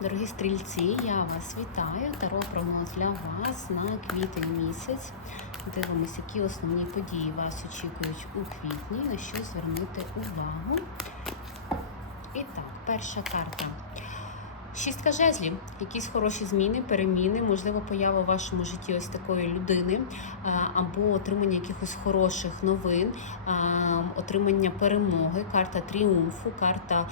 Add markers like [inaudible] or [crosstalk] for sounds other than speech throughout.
Дорогі стрільці, я вас вітаю. Таро прогноз для вас на квітень місяць. Дивимося, які основні події вас очікують у квітні, на що звернути увагу. І так, перша карта. Шістка жезлів, якісь хороші зміни, переміни, можливо, поява у вашому житті ось такої людини, або отримання якихось хороших новин, отримання перемоги, карта тріумфу, карта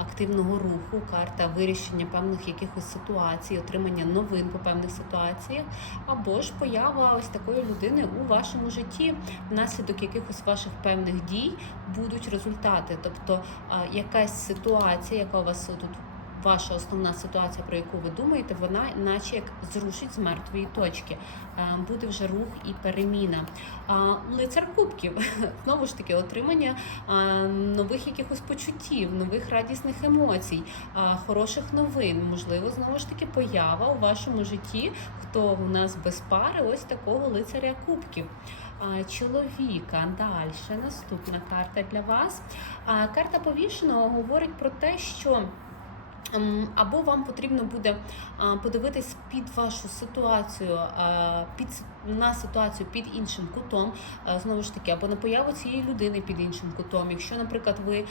активного руху, карта вирішення певних якихось ситуацій, отримання новин по певних ситуаціях, або ж поява ось такої людини у вашому житті, внаслідок якихось ваших певних дій будуть результати. Тобто якась ситуація, яка у вас тут ваша основна ситуація, про яку ви думаєте, вона наче як зрушить з мертвої точки. Е, Буде вже рух і переміна. Лицар кубків [laughs] знову ж таки отримання нових якихось почуттів, нових радісних емоцій, хороших новин. Можливо, знову ж таки поява у вашому житті, хто у нас без пари, ось такого лицаря кубків. Чоловіка далі наступна карта для вас. Карта повішеного говорить про те, що Або вам потрібно буде подивитись під вашу ситуацію, під с- на ситуацію під іншим кутом, знову ж таки, або на появу цієї людини під іншим кутом. Якщо, наприклад, ви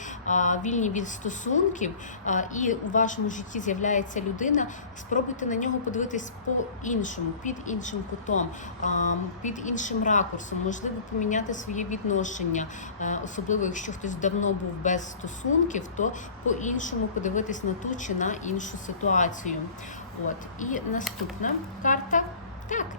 вільні від стосунків і у вашому житті з'являється людина, спробуйте на нього подивитись по-іншому, під іншим кутом, під іншим ракурсом, можливо, поміняти своє відношення, Е, особливо якщо хтось давно був без стосунків, то по-іншому подивитись на ту чи на іншу ситуацію. От і наступна карта.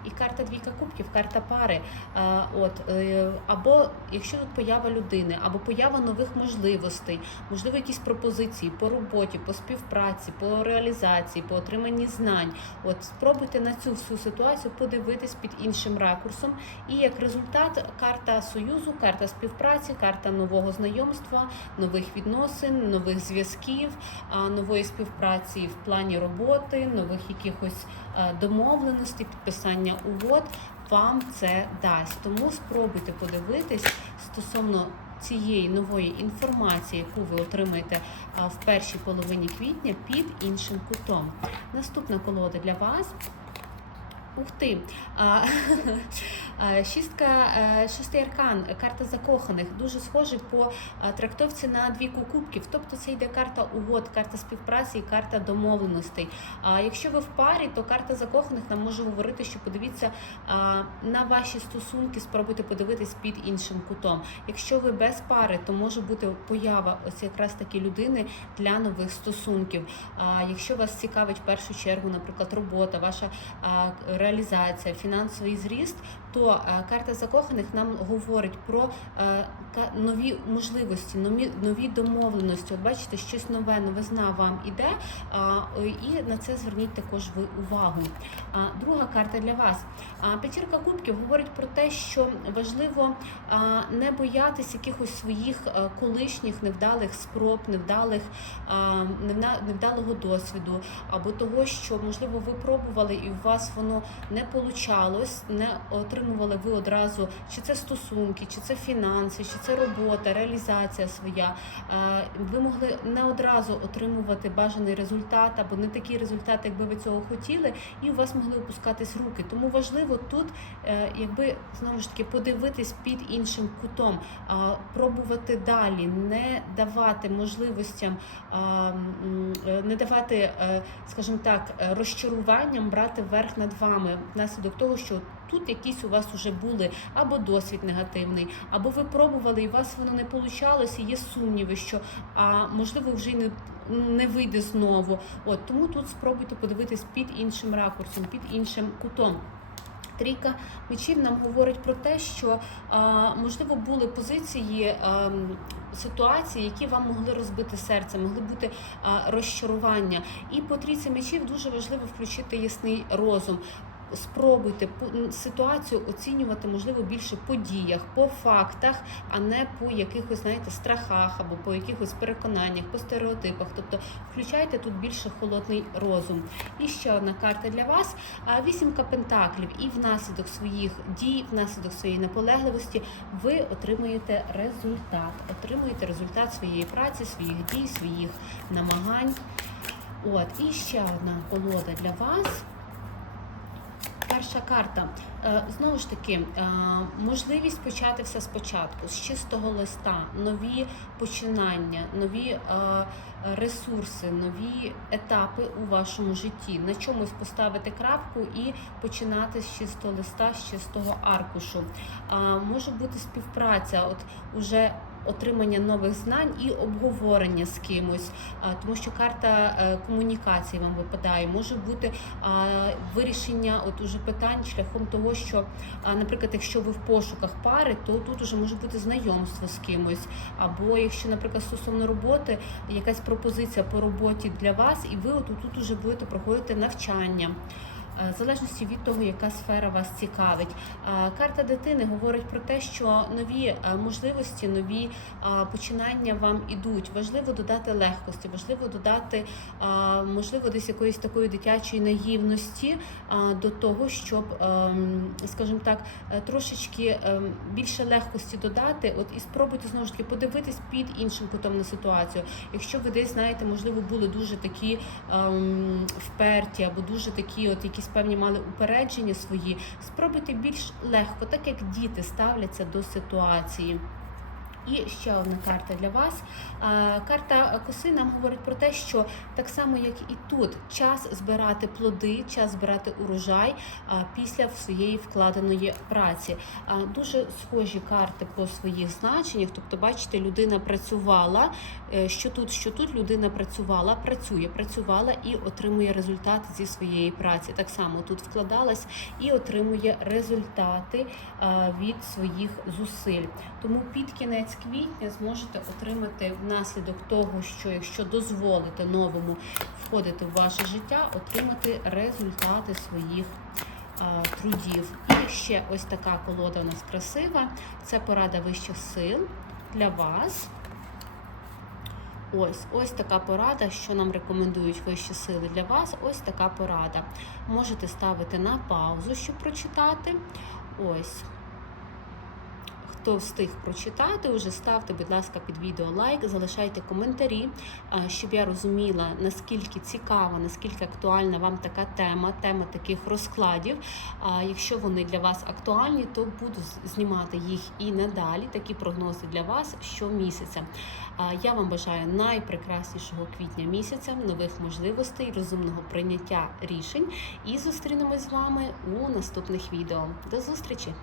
І карта двійка кубків, карта пари. А, от, е, або якщо тут поява людини, або поява нових можливостей, можливо, якісь пропозиції по роботі, по співпраці, по реалізації, по отриманні знань. От спробуйте на цю всю ситуацію подивитись під іншим ракурсом. І як результат, карта союзу, карта співпраці, карта нового знайомства, нових відносин, нових зв'язків, нової співпраці в плані роботи, нових якихось е, домовленостей, підписання угод вам це дасть. Тому спробуйте подивитись стосовно цієї нової інформації, яку ви отримаєте в першій половині квітня під іншим кутом. Наступна колода для вас. Ух ти! [laughs] Шістка, е, шостий аркан, карта закоханих, дуже схожий по трактовці на двійку кубків. Тобто це йде карта угод, карта співпраці і карта домовленостей. А якщо ви в парі, то карта закоханих нам може говорити, що подивіться на ваші стосунки, спробуйте подивитись під іншим кутом. Якщо ви без пари, то може бути поява ось якраз таки людини для нових стосунків. А якщо вас цікавить в першу чергу, наприклад, робота, ваша а, реалізація, фінансовий зріст, то е, карта закоханих нам говорить про е, нові можливості, нові, нові домовленості. От бачите, щось нове, новизна вам іде, і на це зверніть також ви увагу. Друга карта для вас. П'ятірка кубків говорить про те, що важливо не боятись якихось своїх е, колишніх невдалих спроб, невдалих, невдалого досвіду, або того, що можливо ви пробували і у вас воно не получалось, не отримували ви одразу, чи це стосунки, чи це фінанси, чи це робота, реалізація своя. Е, Ви могли не одразу отримувати бажаний результат або не такий результат, якби ви цього хотіли, і у вас могли опускатись руки. Тому важливо тут, е, якби знову ж таки подивитись під іншим кутом, пробувати далі, не давати можливостям, е, не давати, е, скажімо так, е, розчаруванням брати верх над вами внаслідок того, що тут якісь у вас вже були або досвід негативний, або ви пробували, і у вас воно не получалось, і є сумніви, що а можливо вже й не. Не вийде знову. От тому тут спробуйте подивитись під іншим ракурсом, під іншим кутом. Трійка мечів нам говорить про те, що можливо були позиції ситуації, які вам могли розбити серце, могли бути розчарування. І по трійці мечів дуже важливо включити ясний розум. Спробуйте ситуацію оцінювати, можливо, більше по діях, по фактах, а не по якихось, знаєте, страхах або по якихось переконаннях, по стереотипах. Тобто включайте тут більше холодний розум. І ще одна карта для вас: вісімка пентаклів. І внаслідок своїх дій, внаслідок своєї наполегливості, ви отримуєте результат. Отримуєте результат своєї праці, своїх дій, своїх намагань. От, і ще одна колода для вас. Перша карта. Е, Знову ж таки, е, можливість почати все спочатку, з чистого листа, нові починання, нові е, ресурси, нові етапи у вашому житті, на чомусь поставити крапку і починати з чистого листа, з чистого аркушу. Може бути співпраця, от уже отримання нових знань і обговорення з кимось, тому що карта е, комунікації вам випадає. Може бути вирішення от уже питань шляхом того, що, наприклад, якщо ви в пошуках пари, то тут уже може бути знайомство з кимось. Або якщо, наприклад, стосовно роботи, якась пропозиція по роботі для вас, і ви от тут уже будете проходити навчання. Е, В залежності від того, яка сфера вас цікавить. Е, Карта дитини говорить про те, що нові е, можливості, нові починання вам ідуть. Важливо додати легкості, важливо додати, можливо, десь якоїсь такої дитячої наївності до того, щоб, ем, скажімо так, трошечки ем, більше легкості додати. От і спробуйте знову ж таки подивитись під іншим кутом на ситуацію. Якщо ви десь знаєте, можливо, були дуже такі ем, вперті або дуже такі, от якісь певні мали упередження свої, спробуйте більш легко, так як діти ставляться до ситуації. І ще одна карта для вас. Карта коси нам говорить про те, що так само, як і тут, час збирати плоди, час збирати урожай після своєї вкладеної праці. Дуже схожі карти по своїх значеннях. Тобто, бачите, людина працювала, е, що тут, що тут людина працювала, працює, працювала і отримує результати зі своєї праці. Так само тут вкладалась і отримує результати від своїх зусиль. Тому під кінець квітня зможете отримати внаслідок того, що якщо дозволите новому входити в ваше життя, отримати результати своїх а, трудів. І ще ось така колода у нас красива. Це порада вищих сил для вас. Ось, ось така порада, що нам рекомендують вищі сили для вас. Ось така порада. Можете ставити на паузу, щоб прочитати. Ось. Хто встиг прочитати, вже ставте, будь ласка, під відео лайк, залишайте коментарі, щоб я розуміла, наскільки цікава, наскільки актуальна вам така тема, тема таких розкладів. Якщо вони для вас актуальні, то буду знімати їх і надалі. Такі прогнози для вас щомісяця. Я вам бажаю найпрекраснішого квітня місяця, нових можливостей, розумного прийняття рішень. І зустрінемось з вами у наступних відео. До зустрічі!